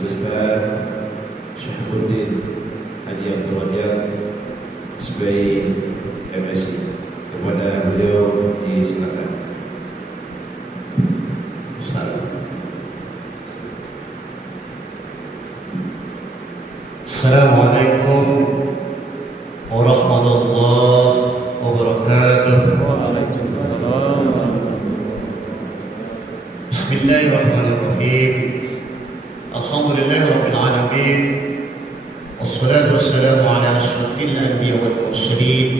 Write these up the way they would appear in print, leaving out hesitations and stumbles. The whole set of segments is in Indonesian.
Al-Ustaz Syahbuddin Haji Abdul Rajab sebagai MSc. Kepada beliau disilakan. Assalamualaikum warahmatullahi wabarakatuh. Bismillahirrahmanirrahim. Alhamdulillahirabbil alamin. Wassalatu wassalamu ala asyrafil anbiya wal mursalin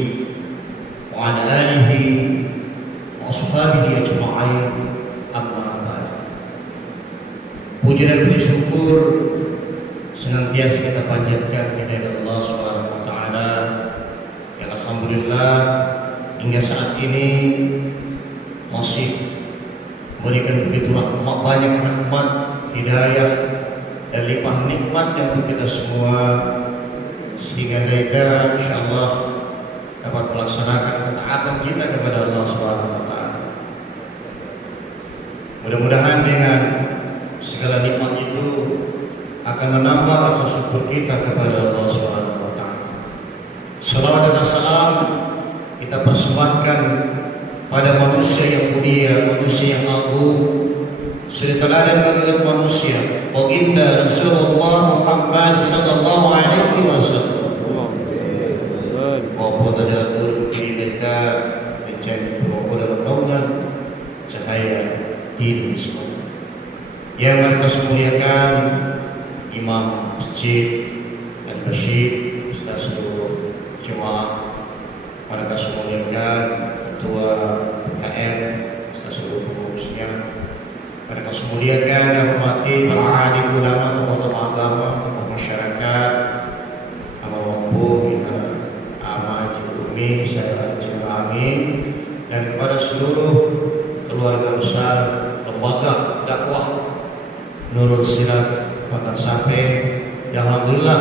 wa ala alihi wa ashabihi ajma'in. Amma ba'd. Puji dan puji syukur senantiasa kita panjatkan kepada Allah Subhanahu wa taala yang alhamdulillah hingga saat ini masih memberikan begitu banyak rahmat, hidayah dan limpah nikmat yang untuk kita semua, sehingga kita insyaallah dapat melaksanakan ketaatan kita kepada Allah Subhanahu wa taala. Mudah-mudahan dengan segala nikmat itu akan menambah rasa syukur kita kepada Allah Subhanahu wa taala. Salawat dan salam kita persembahkan pada manusia yang mulia, manusia yang agung, suri teladan bagi manusia, baginda Rasulullah Muhammad sallallahu alaihi wasallam. Wa qadaratul kita menjadi pokok dalam cahaya di Islam. Yang mereka semuliakan Imam Masjid Al-Bashir, Ustaz seluruh jemaah, mereka semuliakan Ketua PKM, Ustaz seluruh pengurusnya, mereka semuliakan dan hormati para alim ulama, tokoh-tokoh agama, tokoh masyarakat, amal wabuk, amal jibumi, sahabat jemaah, dan kepada seluruh keluarga besar lembaga dakwah Nurul Sirat Makan Sampai yang alhamdulillah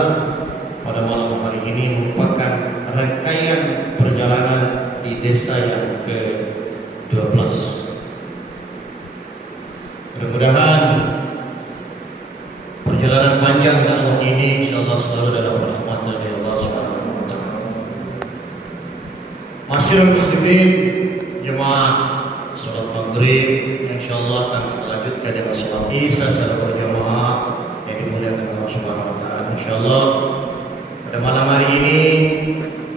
pada malam hari ini merupakan rangkaian perjalanan di desa yang ke-12. Mudah-mudahan perjalanan panjang dakwah ini insyaallah selalu dalam rahmat dari Allah Subhanahu wa taala. Masyarakat muslimin, jemaah salat maghrib insyaallah akan kita lanjutkan dengan salat isya secara berjamaah yang dimuliakan Allah Subhanahu wa taala. Insyaallah pada malam hari ini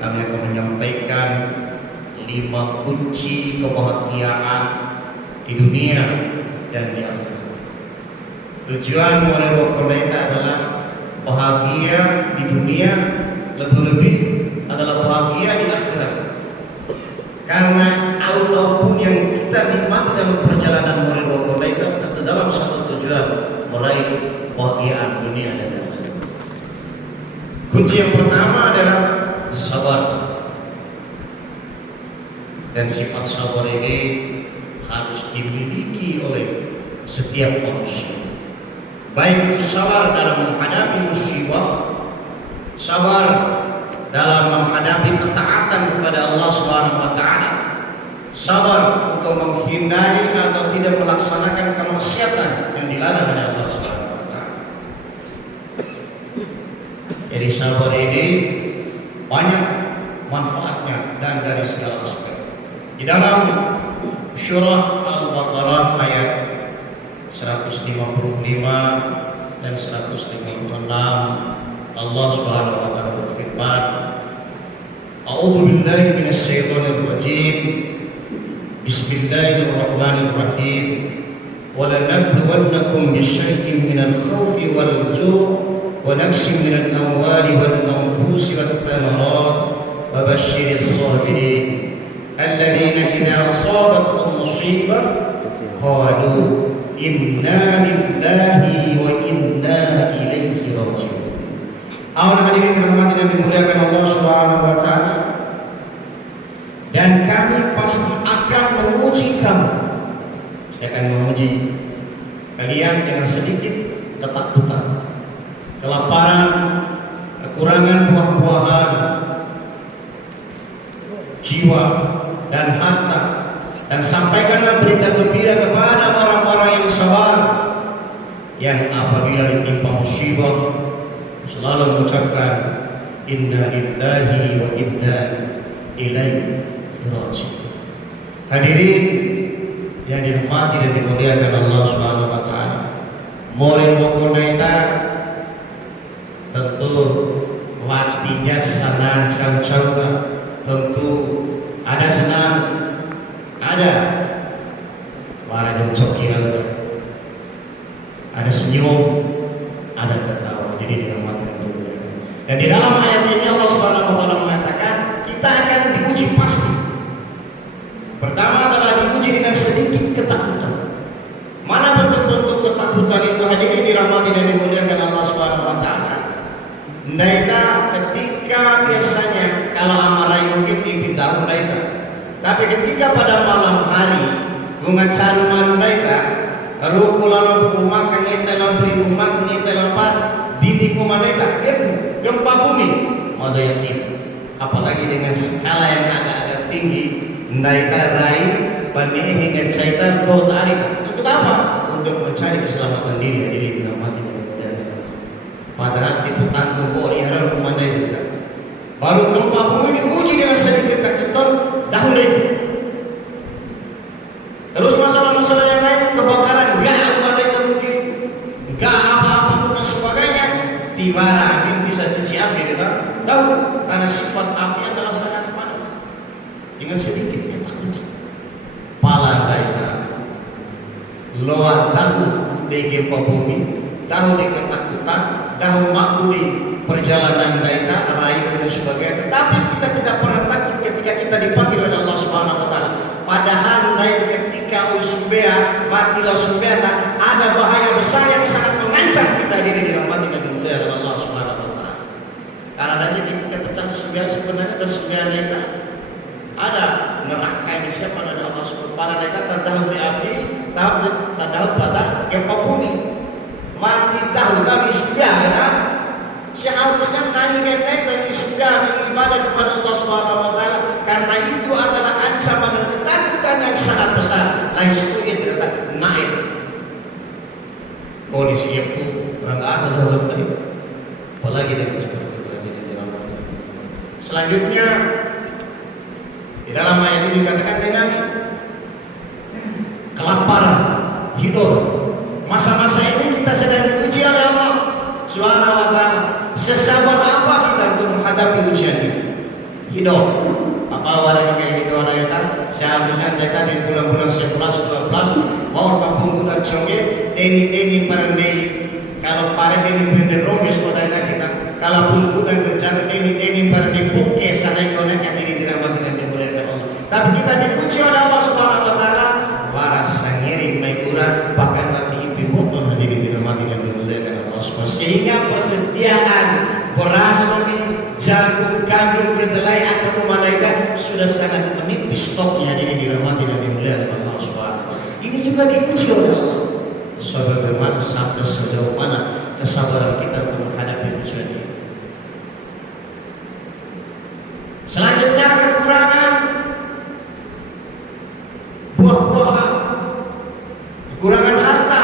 kami akan menyampaikan 5 kunci kebahagiaan di dunia dan di akhirat. Tujuan Muharram Kondaita adalah bahagia di dunia, lebih-lebih adalah bahagia di akhirat. Karena apapun yang kita nikmati dalam perjalanan Muharram Kondaita terdalam satu tujuan, meraih kebahagiaan dunia dan akhirat. Kunci yang pertama adalah sabar. Dan sifat sabar ini harus dimiliki oleh setiap manusia. Baik itu sabar dalam menghadapi musibah, sabar dalam menghadapi ketaatan kepada Allah Subhanahu wa taala, sabar untuk menghindari atau tidak melaksanakan kemaksiatan yang dilarang oleh Allah Subhanahu wa taala. Jadi sabar ini banyak manfaatnya dan dari segala aspek. Di dalam surah Al-Baqarah ayat 155 dan 156 Allah Subhanahu wa taala berfirman, A'udzu billahi minasy syaithanir rajim. Bismillahirrahmanirrahim. Wa lanabluwannakum bisyai'in minal khaufi wal ju' wa naqsin minal amwali wal anfusi wath thamarat wa basyyiris sabirin alladzina idza asabatuhum musibah qalu inna lillahi wa inna ilaihi raji'un. Awan hadirin terhormat dan dimuliakan Allah Subhanahu wa taala. Dan kami pasti akan menguji kamu. Saya akan menguji kalian dengan sedikit ketakutan, kelaparan, kekurangan buah-buahan, jiwa dan harta, dan sampaikanlah berita gembira kepada orang-orang yang sabar, yang apabila ditimpa musibah selalu mengucapkan inna lillahi wa inna ilaihi raji'un. Hadirin yang dirahmati dan dimuliakan Allah Subhanahu wa taala. Morin mokondaita tentu watija sanan cau-cauga, tentu ada senang, ada warajam cokiran, ada senyum, ada tertawa. Jadi dirahmati dan dimuliakan. Dan di dalam ayat ini Allah Subhanahu wa taala mengatakan kita akan diuji pasti. Pertama adalah diuji dengan sedikit ketakutan. Mana bentuk-bentuk ketakutan itu? Hadirin dirahmati dan dimuliakan Allah Subhanahu wa taala. Naita ketika biasanya kalau amarai mungkin di tahun naita. Tapi ketika pada malam hari bunga caru maru naita, rukulan rumah kanita lampri rumah kanita lampat dinding rumah naita itu gempa bumi. Mau yakin. Apalagi dengan skala yang agak-agak tinggi, naita rai bani hingga cerita dua hari. Untuk apa? Untuk mencari keselamatan diri. Jadi tidak mati dan dimuliakan. Padahal tipu tanggung bori haram kumandai kita. Baru gempa bumi diuji dengan sedikit ketakutan dahulu itu. Terus masalah-masalah yang lain, kebakaran gak kumandai itu mungkin, gak apa-apa pun dan sebagainya. Tibara ini bisa cici api kita tahu karena sifat api adalah sangat panas. Dengan sedikit ketakutan. Palandaita loa tahu di gempa bumi, tahu di ketakutan, tahu mampu di perjalanan daita, raih dan sebagainya. Tetapi kita tidak pernah takut ketika kita dipanggil oleh Allah Subhanahu wa taala. Padahal ketika usbea, mati usbea ada bahaya besar yang sangat mengancam kita di dalam mati dan dimuliakan Allah Subhanahu wa taala. Karena nanti ketika pecah usbea sebenarnya ada usbea daita. Ada neraka yang disiapkan oleh Allah Subhanahu wa taala. Para daita tadahu bi afi, tadahu pada gempa bumi. Mati tahu kami sudah kan? Seharusnya naik dan sudah beribadah kepada Allah Subhanahu wa taala karena itu adalah ancaman dan ketakutan yang sangat besar. Lain itu ia tidak naik. Kondisi itu berangkat dalam dari apalagi dengan seperti itu di dalam arti. Selanjutnya di dalam ayat ini dikatakan dengan kelaparan, hidup. Masa-masa ini kita sedang diuji oleh Allah Subhanahu wa taala. Sesabar apa kita untuk menghadapi ujian ini? Hidup. Apa orang yang kayak gitu orang itu? Seharusnya kita di bulan-bulan 11, 12 mau kampung kita conge, ini parandai. Kalau fare ini bener rombes kota kita. Kalau pun kita berjalan ini parandai buke sana ikona yang ini dirahmati dan dimuliakan Allah. Tapi kita diuji oleh Allah Subhanahu wa taala. Waras sangiring maikura bahkan mati ibuton hadirin dirahmati dan dimuliakan Allah Subhanahu. Sehingga persediaan beras jagung, gandum, kedelai atau rumah lainnya sudah sangat menipis stoknya hadirin dirahmati dan dimuliakan Allah Subhanahu. Ini juga diuji oleh Allah. Sebagaimana sampai sejauh mana kesabaran kita untuk menghadapi ujian ini. Selanjutnya kekurangan buah-buahan, kekurangan harta.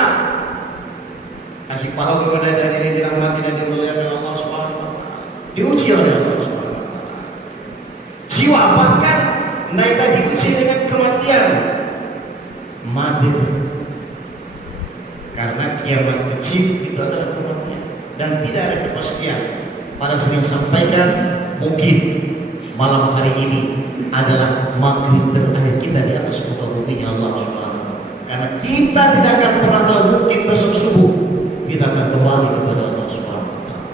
Kasih tahu kepada diri dirahmati dan dimuliakan Allah Subhanahu wa taala. Diuji oleh Allah Subhanahu wa taala. Jiwa bahkan naik diuji dengan kematian. Mati. Karena kiamat kecil itu adalah kematian dan tidak ada kepastian. Pada sering sampaikan mungkin malam hari ini adalah maghrib terakhir kita di atas muka bumi Allah Subhanahu wa taala. Karena kita tidak akan pernah tahu mungkin besok subuh kita akan kembali kepada Allah Subhanahu wa taala.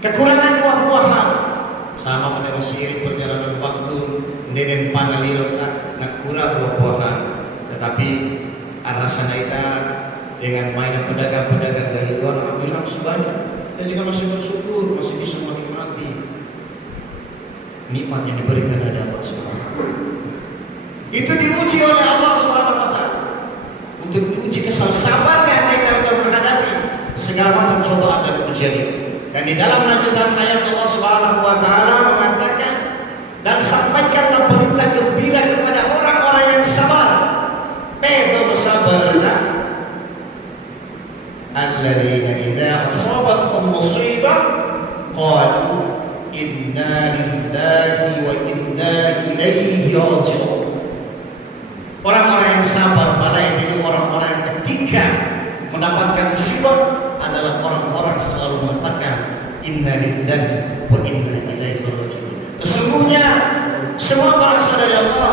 Kekurangan buah-buahan sama dengan seiring perjalanan waktu nenen panalino kita nakura buah-buahan. Tetapi alasan kita dengan mainan pedagang-pedagang dari luar alhamdulillah masih banyak. Kita juga masih bersyukur, masih bisa menikmati nikmat yang diberikan oleh Allah Subhanahu wa taala. Itu diuji oleh Allah Subhanahu wa taala. Untuk diuji kesabaran kita untuk menghadapi segala macam cobaan dan ujian itu. Dan di dalam lanjutan ayat Allah Subhanahu wa taala mengatakan dan sampaikanlah berita gembira kepada orang-orang yang sabar. Pedo sabar dah. Alladzina idza asabatuhum musibah qalu inna lillahi wa inna ilaihi raji'un. Orang-orang yang sabar balai jadi orang-orang yang ketika mendapatkan musibah adalah orang-orang selalu mengatakan inna lillahi wa inna ilaihi raji'un. Sesungguhnya semua berasal dari Allah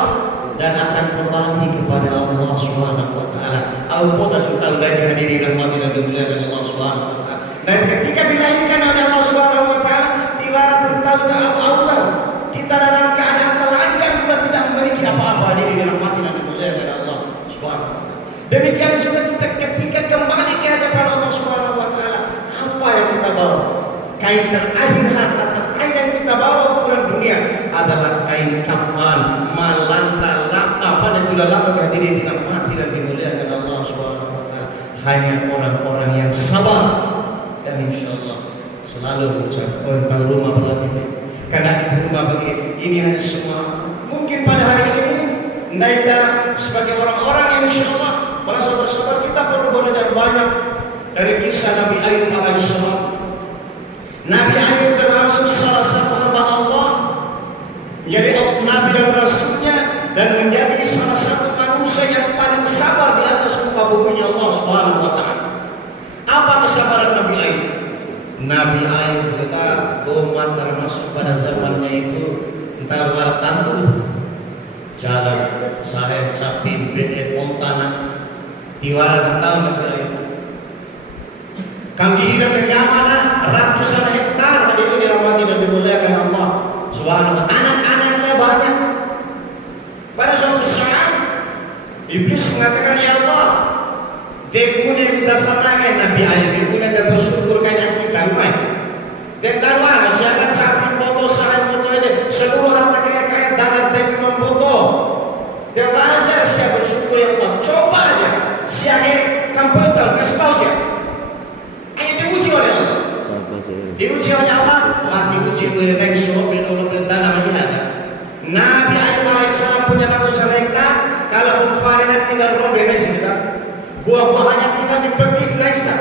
dan akan kembali kepada Allah Subhanahu wa taala. Apa tahu lagi hadirin rahmati dan dimuliakan Allah Subhanahu wa taala. Dan ketika dilahirkan oleh Allah Subhanahu wa taala, tiba-tiba tahu kita dalam keadaan telanjang, kita tidak memiliki apa-apa, hadirin rahmati dan dimuliakan Allah Subhanahu wa taala. Demikian juga kita ketika kembali ke hadapan Allah Subhanahu wa taala, apa yang kita bawa? Kain terakhir, harta terakhir yang kita bawa ukuran dunia adalah kain kafan, malanta, apa dan tidak lama hadirin tidak mati dan dimuliakan Allah Subhanahu wa taala. Hanya orang-orang yang sabar dan insyaallah selalu mengucap orang tahu rumah belakang. Karena di rumah bagi ini hanya semua mungkin pada hari ini Naida sebagai orang-orang yang insyaallah para sahabat-sahabat kita perlu belajar banyak dari kisah Nabi Ayub alaihissalam. Nabi Ayub termasuk salah satu hamba Allah, menjadi Nabi dan Rasulnya, dan menjadi salah satu manusia yang paling sabar di atas muka bumi Allah Subhanahu wa taala. Apa kesabaran Nabi Ayub? Nabi Ayub kita umat termasuk pada zamannya itu entar luar tantu jalan sare capi bede montana tiwara tahu Nabi Ayub. Kang hidup mana ratusan hektar hadirin dirahmati dan dimuliakan Allah Subhanahu wa taala. Anak-anaknya banyak. Pada suatu saat iblis mengatakan, ya Allah, dekune kita sanangan Nabi Ayub, dekune kita bersyukur kaya kita rumah. Dan taruhlah siakan sapi foto saat foto ini seluruh harta kaya dalam tempat memfoto. Dan wajar saya bersyukur ya Allah. Coba aja siaga komputer kasih tahu saya. Diuji oleh Allah. Diuji oleh Allah. Diuji oleh Rasul bin Allah bin Tanah melihat. Nabi Ayub alaihissalam punya ratusan hektar. Kalau kufarin tinggal rombeng kita. Buah-buahannya tinggal dipetik naista.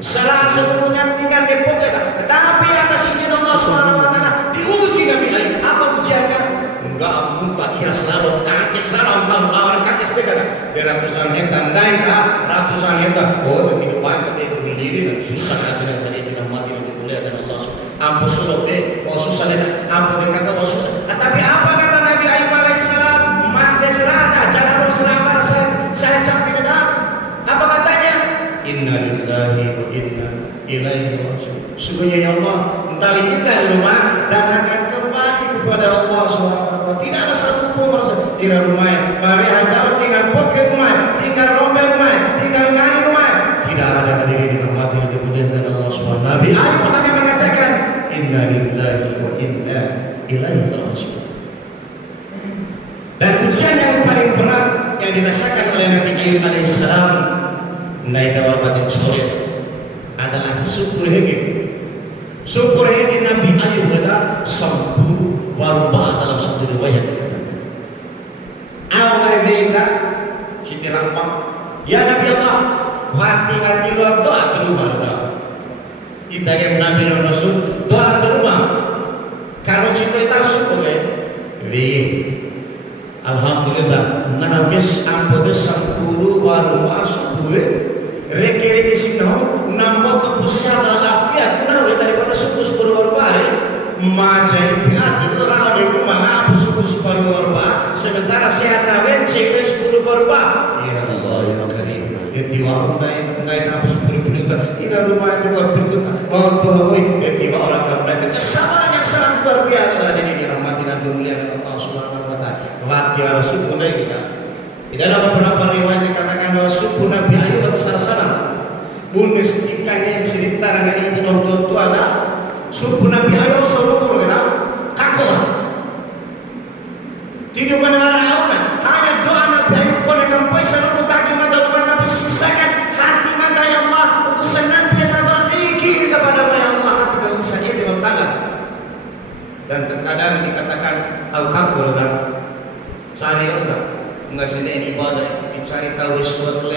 Serang seluruhnya tinggal dipotong. Tetapi atas izin Allah Subhanahu wa taala diuji Nabi Ayub. Apa ujiannya? Enggak muka dia selalu kakek selalu melawan kakek sedekat. Dia ratusan hektar naik ratusan hektar. Oh begitu baik ketika berdiri susah hati tadi tidak mati dan dimuliakan Allah. Ampun sudah susah deh. Ampun dia kata susah. Tapi apa kata Nabi Ayub alaihissalam? Mati serata cara serama saya capek tidak. Apa katanya? Inna lillahi wa inna ilaihi raji'un. Sungguhnya ya Allah, entah kita rumah dan akan kembali kepada Allah SWT. Tidak ada satu pun merasa tidak rumah. Babi hajar tinggal poket rumah, tinggal rombeng rumah, tinggal ngani rumah. Tidak ada hadirin yang mati yang dimuliakan Allah SWT. Nabi Ayub akan mengatakan inna lillahi wa inna ilaihi raji'un. Dan ujian yang paling berat yang dirasakan oleh Nabi Ayub alaihissalam naik warbatin sore adalah syukur hegi. Syukur hegi Nabi Ayub adalah 10 warba dalam satu riwayat dikatakan. Awal benda Siti Rahmah, ya Nabi Allah, hati-hati doa terima doa. Kita yang Nabi dan Rasul doa terima. Kalau cerita syukur alhamdulillah nabis ampun 10 warba syukur. Reke-reke sinau nambah tepusnya afiat kenal daripada suku-suku berbari macam hati orang di rumah ngapa suku-suku berbari sementara sehat rawen cewek 10 berbari ya Allah ya Karim itu orang naik apa 10 berita ini rumah itu berita waktu hoi itu orang kamu kesabaran yang sangat luar biasa ini dirahmati dan dimuliakan Allah Subhanahu wa taala. Waktu Rasul naik kita. Di dalam beberapa riwayat dikatakan bahwa suku Nabi Ayub salah bunis ikannya cerita dengan itu dong tua ada suku Nabi Ayub seluruh kita kakor tidak benar hanya doa Nabi Ayub kau dengan poin seluruh kaki mata rumah tapi sisakan hati mata ya Allah untuk senantiasa berzikir kepada ya Allah hati dan lisannya dengan tangan. Dan terkadang dikatakan al kakor dan cari otak. Enggak sini ibadah dicari tahu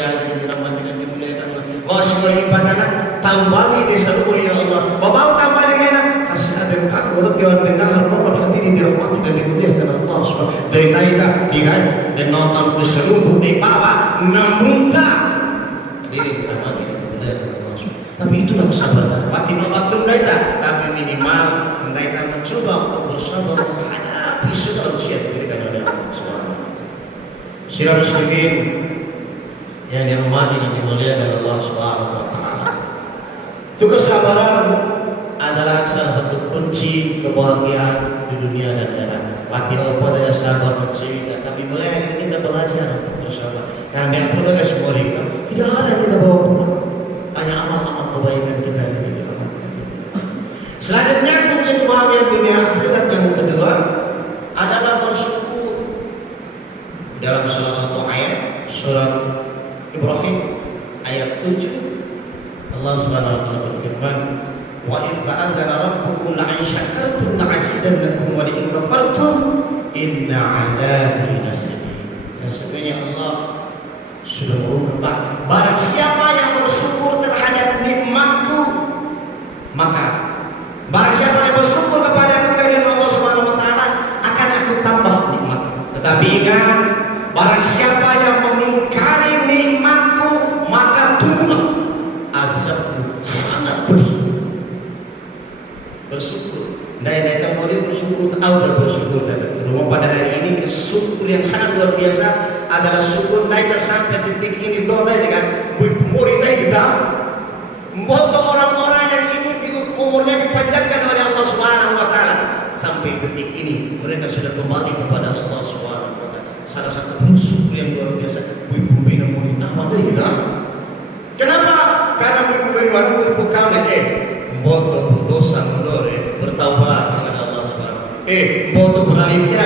hadirin dirahmati dan dimuliakan Allah. Wa syukur ibadana tambali di seluruh ya Allah. Bapak tambali kena kasih ada kaku dewan dengar mohon hadirin dirahmati dan dimuliakan Allah subhanahu. Dari naita dirai dan nonton di seluruh di bawah namunta hadirin dirahmati dan dimuliakan Allah subhanahu. Tapi itulah kesabaran. Waktu waktu naita tapi minimal naita mencoba untuk bersabar menghadapi segala ujian diberikan oleh Allah subhanahu. Sidang muslimin yang dirahmati dan dimuliakan Allah Subhanahu wa taala. Itu kesabaran adalah salah satu kunci kebahagiaan di dunia dan akhirat. Waktu apa daya sabar mencerita, tapi mulai hari ini kita belajar untuk bersabar. Karena yang kita guys semua kita tidak ada yang kita bawa pulang, hanya amal-amal kebaikan kita yang kita lakukan. Selanjutnya kunci kebahagiaan dunia akhirat yang kedua adalah bersyukur. Dalam salah satu ayat surat Ibrahim ayat 7 Allah Subhanahu wa taala berfirman wa idza adzana rabbukum la in syakartum la azidannakum wa la in kafartum inna 'adzabi lasadid. Dan sebenarnya Allah sudah berfirman barang siapa yang bersyukur terhadap nikmatku maka barang siapa yang bersyukur kepada kehadiran Allah Subhanahu wa taala akan aku tambah nikmat. Tetapi ingat barang siapa yang mengingkari nikmatku maka tunggulah azabku sangat pedih. Bersyukur. Nah, boleh bersyukur atau bersyukur terutama pada hari ini syukur yang sangat luar biasa adalah syukur naik sampai titik ini donai dengan umur naik kita. Membuat orang-orang yang ingin umurnya dipanjangkan oleh Allah Subhanahu wa taala sampai detik ini mereka sudah kembali kepada Allah Subhanahu wa taala. Salah satu bersyukur yang luar biasa bumi murid nama dia. Kenapa? Karena bumi waru bukan boto dosa mulore bertaubat kepada Allah Subhanahu. Boto berani dia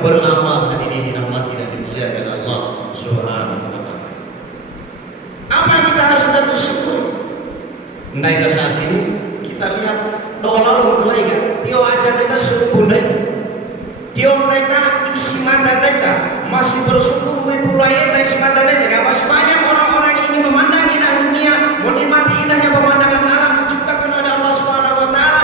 beramal hadirin dirahmati dan dimuliakan Allah Subhanahu wa taala. Apa yang kita harus tetap bersyukur? Naik saat ini kita lihat dolar mulai kan. Tio aja kita syukur naik. Tio mereka isi mata mereka masih bersyukur mulai dari semata mereka. Masih banyak orang-orang yang ingin memandang indah dunia, menikmati indahnya pemandangan alam diciptakan oleh Allah Subhanahu wa taala.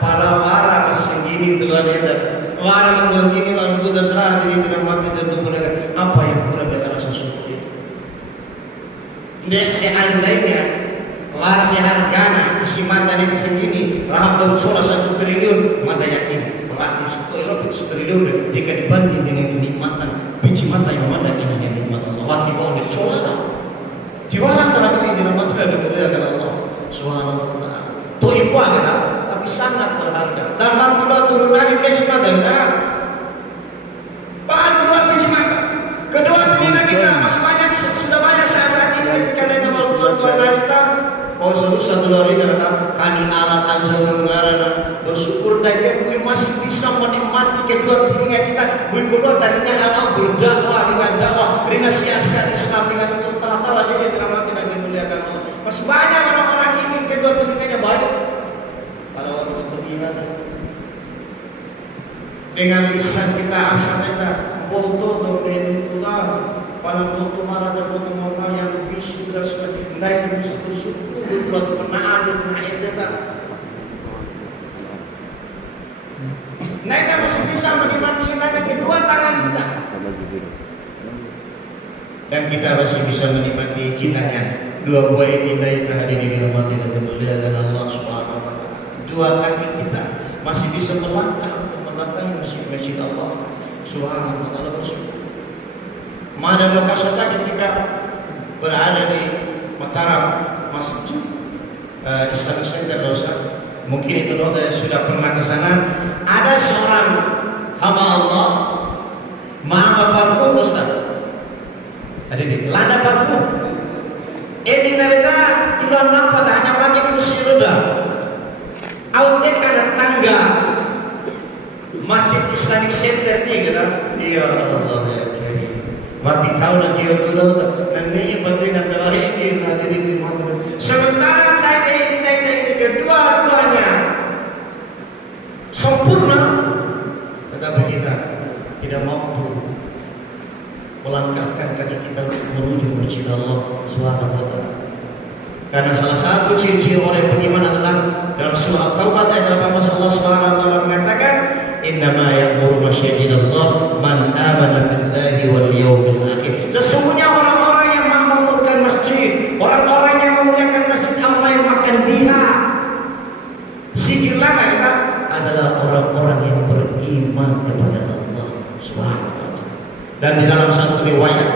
Para wara masih gini tuan itu. Wara tuan gini lalu kita serah jadi tidak mati dan dimuliakan. Apa yang kurang dengan rasa syukur itu? Dek seandainya wara sehargana isi mata itu segini, rahmat sola 1 triliun, mata yakin berarti 1 triliun jika dibanding dengan kenikmatan biji mata yang memandang indahnya nikmat Allah. Wati kau dicoba, diwarang telah ini dirahmati dan dimuliakan Allah Subhanahu wa taala. Toipa kita, tapi sangat berharga. Dan hal turun dari biji mata kita, paling 2 biji mata. Kedua telinga kita masih banyak sudah banyak saat ini ketika kita tuan kita. Oh seluruh satu lari kata kani alat aja mengarana bersyukur dan kita masih bisa menikmati kedua telinga kita. Bukan tadinya Allah berdakwah dengan dakwah dengan siasat Islam dengan untuk tawa jadi dirahmati dan dimuliakan Allah. Masih banyak orang-orang ingin kedua telinganya baik. Kalau orang telinga dengan lisan kita asal kita foto domen itulah pada foto marah dan foto marah yang bisu dan sebagainya naik bersyukur buat menaan dan itu kan. Nah kita masih bisa menikmati indahnya kedua tangan kita. Dan kita masih bisa menikmati indahnya dua buah indah yang hadirin dirahmati dan dimuliakan Allah Subhanahu wa taala. Dua kaki kita masih bisa melangkah untuk mendatangi masjid Allah Subhanahu wa taala bersyukur. Mana lokasi ketika berada di Mataram Masjid Islamic Center Ustaz. Mungkin itu yang sudah pernah ke sana. Ada seorang hamba Allah mama parfum Ustaz. Ada di lada parfum. Ini nalita tiluan nampak hanya pakai kursi roda. Autek karena tangga Masjid Islamic Center ni kata. Ya Allah ya Karim. Mati kau nak dia tu nanti penting nak hari ini hadirin di mata. Sementara naik kedua-duanya sempurna, tetapi kita tidak mampu melangkahkan kaki kita menuju masjid Allah Subhanahu wa ta'ala. Karena salah satu ciri-ciri orang yang beriman adalah dalam surah At-Taubah ayat 18 Allah Subhanahu wa ta'ala mengatakan innama ya'muru masyajidallah man amana billahi wal yawmil akhir. Sesungguhnya orang-orang yang memakmurkan masjid, orang-orang yang memuliakan masjid Allah yang makan dia, zikirlah kita adalah orang-orang yang beriman kepada Allah Subhanahu wa ta'ala. Dan di dalam satu riwayat,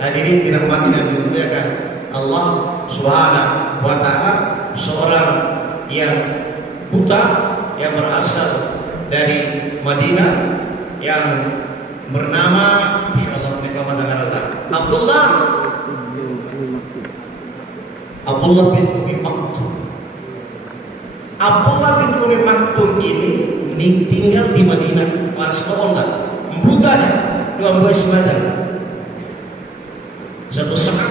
hadirin dirahmati dan dimuliakan Allah Subhanahu wa ta'ala, seorang yang buta yang berasal dari Madinah yang bernama insyaallah Abdullah bin Umi Maktum. Abdullah bin Umi Maktum ini tinggal di Madinah, waras keonda, butanya, dua buah sembadan. Suatu saat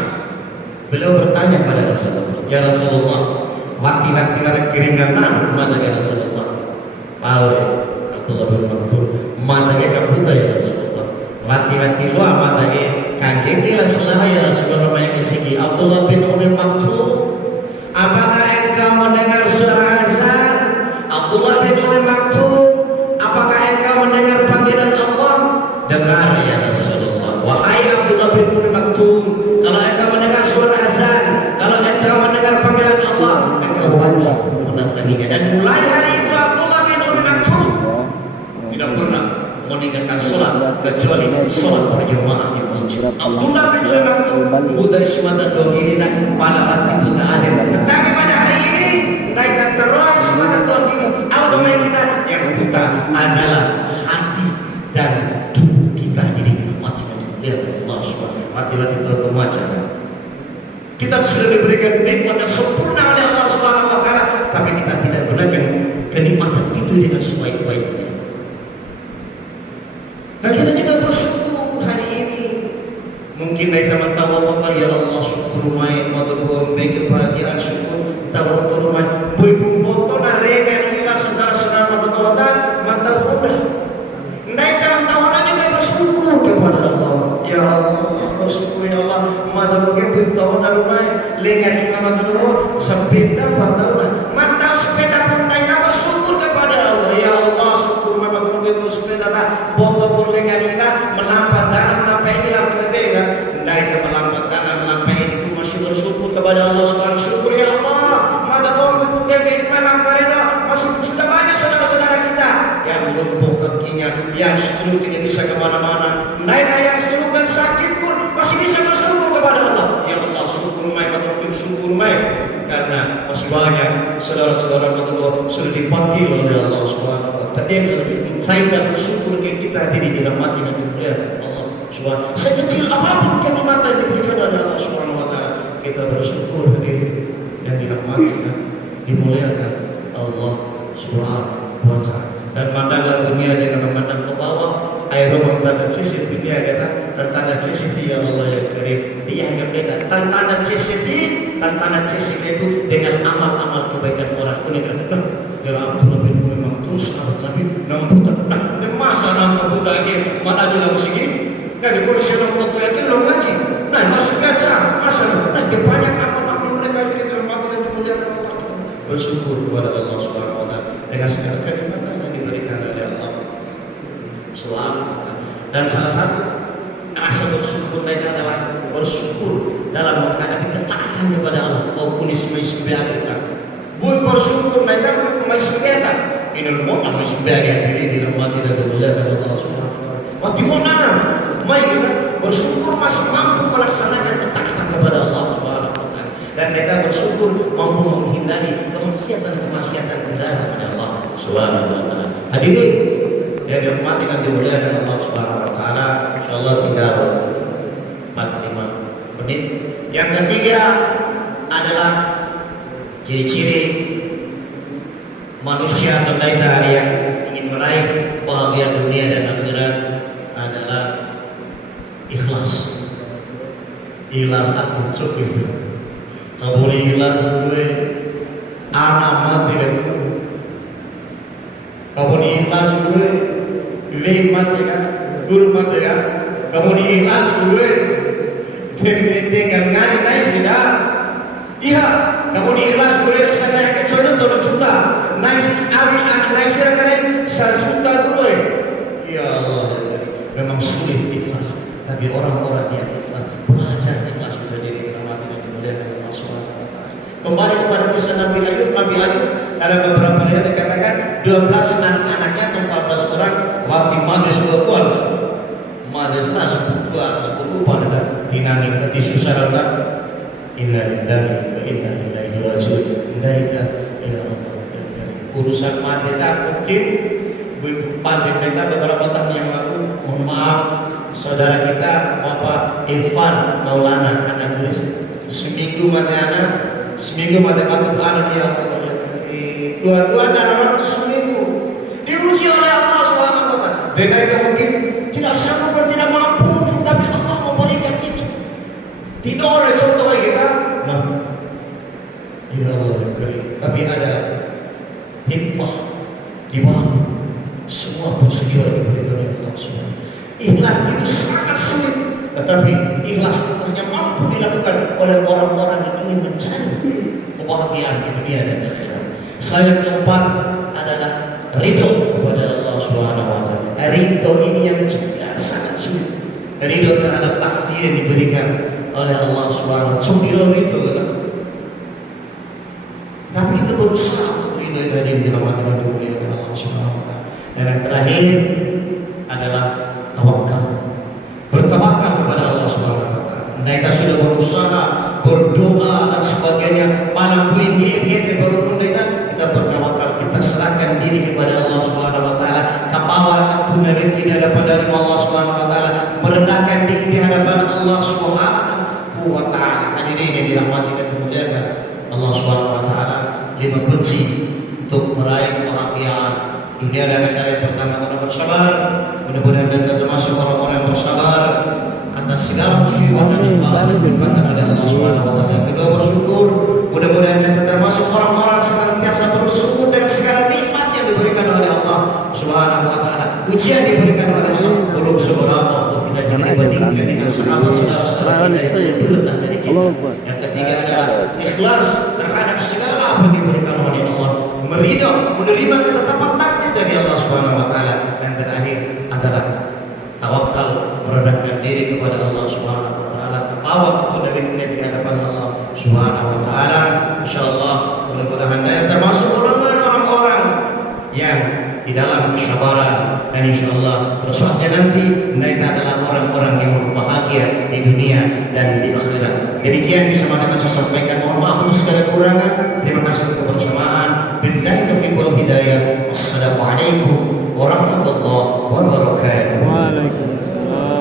beliau bertanya pada Rasulullah, ya Rasulullah, waktu-waktu ada keringanan mata ya Rasulullah. Paul Abdullah bin Maktum mata ya buta ya Rasulullah. Waktu-waktu luar mata ya kanjeng dia salah ya Rasulullah yang kesini. Abdullah bin Umi Maktum, apakah engkau mendengar suara azan? Abdullah bin Umi Maktum, apakah engkau mendengar panggilan Allah? Dengar ya Rasulullah. Wahai Abdullah bin Umi Maktum, kalau engkau mendengar suara azan, kalau engkau mendengar panggilan Allah, engkau wajib mendatanginya. Dan mulai hari itu Abdullah bin Umi Maktum tidak pernah meninggalkan sholat kecuali sholat berjamaah di masjid. Abdullah bin Umi Maktum buta semata dong ini dan pada mati buta ada. Tetapi pada hari ini mereka terus semata dong ini. Agama kita yang buta adalah hati dan tubuh kita. Jadi mati dan lihat Allah Subhanahu wa ta'ala kita termaca. Kita sudah diberikan nikmat yang sempurna oleh Allah Subhanahu wa ta'ala, tapi kita tidak gunakan kenikmatan itu dengan sebaik-baiknya. Dan kita juga bersyukur hari ini. Mungkin dari teman-teman Allah, ya Allah syukur main waktu dua bagi kebahagiaan syukur tahu turun main boy pemboto na rengan ila saudara-saudara waktu kota mantau udah. Dari teman-teman juga bersyukur kepada Allah. Ya Allah bersyukur ya Allah mata mungkin tahun rumah lengan imam atau sepeda pataulah mantau sepeda pun kita bersyukur kepada Allah. Ya Allah syukur mata mungkin sepeda tak foto pun lengan ina melampat tanah melampai hilang terbega kita melampat tanah melampai ini pun masih bersyukur kepada Allah Subhanahu. Syukur ya Allah mata orang putih kayak mana pareda masih sudah banyak saudara-saudara kita yang lumpuh kakinya, yang stroke tidak bisa kemana-mana, yang stroke dan sakit pun masih bisa bersyukur kepada Allah. Ya Allah syukur mai matur syukur mai karena masih banyak saudara-saudara matur sudah dipanggil oleh Allah Subhanahu wa ta'ala. Saya tak bersyukur ke kita diri dirahmati dan dimuliakan Allah Subhanahu. Sekecil apapun kenikmatan yang diberikan oleh Allah Subhanahu wa ta'ala, kita bersyukur hadir dan dirahmati dan dimuliakan Allah Subhanahu wa ta'ala. Dan mandanglah dunia dengan memandang ke bawah. Air rumah tanda sisi dunia kata tanda sisi ya Allah ya Karim. Dia yang beda tanda sisi itu dengan amal-amal kebaikan orang. Kuningan ya Abdullah bin Umi Maktum sahabat Nabi nambuta nah masa nampak buta lagi mana juga musik nah di komisi nonton tuh yakin lo ngaji nah masuk baca masa nah banyak amal-amal mereka jadi dalam mati dan dimuliakan Allah. Kita bersyukur kepada Allah Subhanahu wa ta'ala dengan segala kenikmatan yang diberikan oleh Allah Subhanahu wa ta'ala. Dan salah satu rasa bersyukur mereka adalah bersyukur dalam menghadapi ketaatan kepada Allah. Kau kunis meisbiaga kita bersyukur mereka meisbiaga inul mu'min meisbiaga diri dirahmati dan dimuliakan Allah Subhanahu wa ta'ala. Waktu mana mai kita bersyukur masih mampu melaksanakan ketaatan kepada Allah Subhanahu wa ta'ala. Dan mereka bersyukur mampu menghindari kemaksiatan dilarang oleh Allah Subhanahu wa ta'ala. Hadirin yang dirahmati dan dimuliakan Allah Subhanahu wa ta'ala, insyaallah tinggal 45 menit. Yang ketiga adalah ciri-ciri manusia penderita yang ingin meraih bahagia dunia dan akhirat adalah ikhlas. Ikhlas aku cukup itu. Kamu ikhlas gue anak mati dan kamu ikhlas gue Wei mati kan, guru mati kan, kamu ikhlas gue tinggal ngani nice tidak. Iya, kamu ikhlas boleh saya ke sana tuh juta. Nice abi nice kan 1 juta gue. Ya Allah, memang sulit ikhlas. Tapi orang-orang yang ikhlas belajar ikhlas itu jadi rahmat dan dimuliakan Allah Subhanahu wa taala. Kembali kepada kisah Nabi Ayub dalam beberapa riwayat dikatakan 12 anak-anaknya atau 14 orang waktu mades berkuat. Mades nas berkuat berkuat dan tinangi kita disusah dan inna lillahi wa inna ilaihi raji'un. Mereka ya Allah urusan mati tak mungkin pandai mereka beberapa tahun yang lalu. Mohon maaf saudara kita Bapak Irfan Maulana anak tulis seminggu mati anak dia dua-dua anak waktu seminggu diuji oleh Allah Subhanahu wa taala. Mereka mungkin tidak sanggup dan tidak mampu, tapi Allah memberikan itu. Tidak oleh contoh bagi kita. Nah, ya Allah yang karim. Tapi ada hikmah di bawah semua peristiwa diberikan oleh Allah Subhanahu. Ikhlas itu sangat sulit, tetapi ikhlas hanya mampu dilakukan oleh orang-orang yang ingin mencari kebahagiaan di dunia dan akhirat. Yang keempat adalah ridho kepada Allah Subhanahu wa taala. Ridho ini yang juga sangat sulit. Ridho terhadap takdir yang diberikan oleh Allah Subhanahu wa taala. Cuma ridho kan? Tapi kita berusaha untuk ridho itu aja di dalam hati dan dimuliakan Allah Subhanahu wa taala. Dan yang terakhir adalah tawakal. Bertawakal kepada Allah Subhanahu wa taala. Entah kita sudah berusaha, berdoa dan sebagainya, malam buih ngep baru kita bertawakal, kita serahkan diri kepada Allah Subhanahu wa taala. Kapawal tunawik di hadapan dari Allah Subhanahu wa taala, merendahkan diri di hadapan Allah Subhanahu wa taala. Hadirin yang dirahmati dan dimuliakan Allah Subhanahu wa taala, 5 kunci untuk meraih kebahagiaan dunia dan akhirat. Pertama adalah bersabar. Mudah-mudahan kita termasuk orang-orang yang bersabar atas segala musibah dan cobaan yang dilimpahkan oleh Allah Subhanahu wa taala. Yang kedua bersyukur. Mudah-mudahan kita termasuk orang-orang senantiasa bersyukur dengan segala nikmat yang diberikan oleh Allah Subhanahu wa taala. Ujian diberikan oleh Allah belum seberapa untuk kita jadi dibandingkan dengan sahabat saudara-saudara kita yang lebih rendah dari kita. Yang ketiga adalah ikhlas terhadap segala apa yang diberikan oleh Allah. Menerima ketetapan takdir dari Allah Subhanahu wa taala. Dan terakhir adalah tawakal, merendahkan diri kepada Allah Subhanahu wa taala. Awak itu nabi di hadapan Allah Subhanahu wa taala. Insyaallah mudah-mudahan saya termasuk orang-orang yang di dalam kesabaran, dan insyaallah suatu nanti kita adalah orang-orang yang berbahagia di dunia dan di akhirat. Demikian bisa saya sampaikan. Mohon maaf untuk segala kekurangan. Terima kasih untuk kebersamaan. Billahi taufiq wal hidayah. Wassalamualaikum warahmatullahi